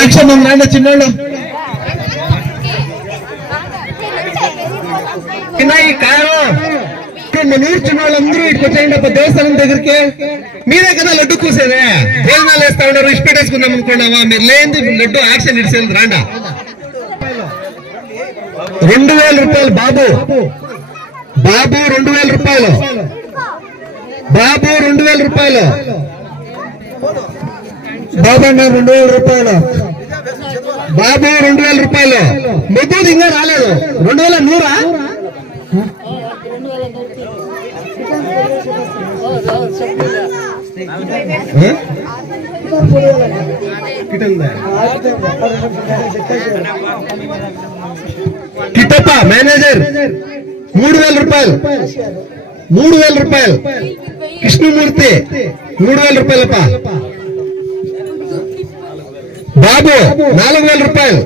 Action ఉందండి చిన్నోళ్ళు ఈ కారు మనూరు చిన్నోళ్ళందరూ ఇటుకు వచ్చాయండి దేవస్థానం దగ్గరికి. మీరే కదా లడ్డు కూసేదే, భోజనాలు వేస్తా ఉన్నారు, ఇష్టపెట్ వేసుకుందాం అనుకున్నావా? మీరు లేని లడ్డు యాక్షన్ ఇడిసేది రాండా. 2000 రూపాయలు బాబు, బాబు 2000 రూపాయలు, బాబు 2000 రూపాయలు, బాబు అన్న 2000 రూపాయలు, బాబు 2000 రూపాయలు. మెద్దూది ఇంకా రాలేదు. 2100 కిట్టప్ప మేనేజర్ 3000 రూపాయలు, 3000 రూపాయలు. కృష్ణమూర్తి 3000 రూపాయలప్ప. బాబు 4000 రూపాయలు,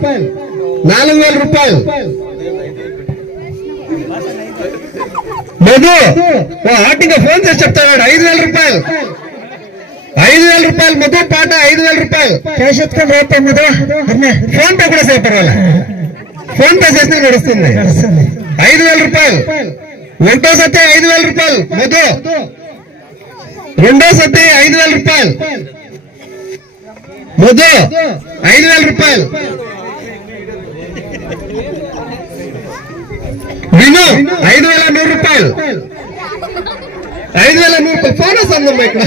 4000 రూపాయలు. మధు ఆటిగా ఫోన్ చేసి చెప్తాడు 5000 రూపాయలు, 5000 రూపాయలు. మధు పాట 5000 రూపాయలు. క్యాష్ ఎత్తుకొని రేపు మధు ఫోన్ పే కూడా సేపు పర్వాలే, ఫోన్ పే చేస్తే నడుస్తుంది. 5000 రూపాయలు. ఒకటో సత్తే 5000 రూపాయలు మధు, రెండో సత్తే 5000 రూపాయలు మధు, 5000 రూపాయలు. విను 5100 రూపాయలు, 5100 రూపాయలు. ఫోన్ వస్తుందమ్మా ఇక్కడ.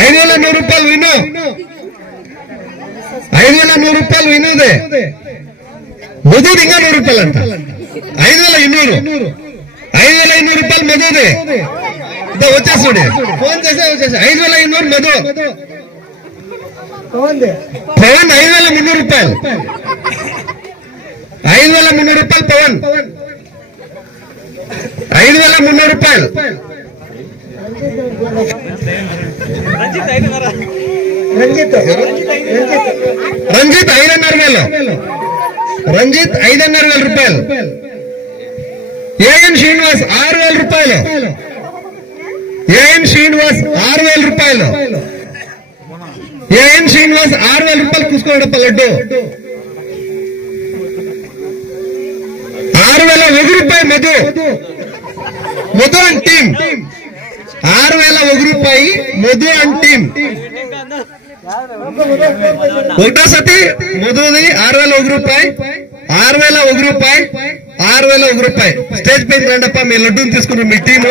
5100 రూపాయలు విను, 5100 రూపాయలు వినోదే. మధుది ఇంకా 100 రూపాయలు అంట. 5200, 5200 రూపాయలు మధుదే. వచ్చేస్తాడు ఫోన్ చేసే వచ్చేసి 5200 మధు. పవన్ 5300 రూపాయలు, 5300 రూపాయలు పవన్, 5300 రూపాయలు. రంజిత్ 5,500, రంజిత్ 5,500 రూపాయలు. ఏఎన్ శ్రీనివాస్ 6000 రూపాయలు, ఏఎన్ శ్రీనివాస్ 6000 రూపాయలు, ఏఎన్ శ్రీనివాస్ 6000 రూపాయలు. చూసుకోండి లడ్డు 6001 రూపాయి మధు, మధు అండ్ టీమ్ 6001 రూపాయి మధు అండ్ టీమ్. ఒకటో సతి మధుది 6001 రూపాయి, 6001 రూపాయి, 6001 రూపాయి. స్టేజ్ పైకి రండప్ప, మీ లడ్డూని తీసుకున్నారు మీ టీము.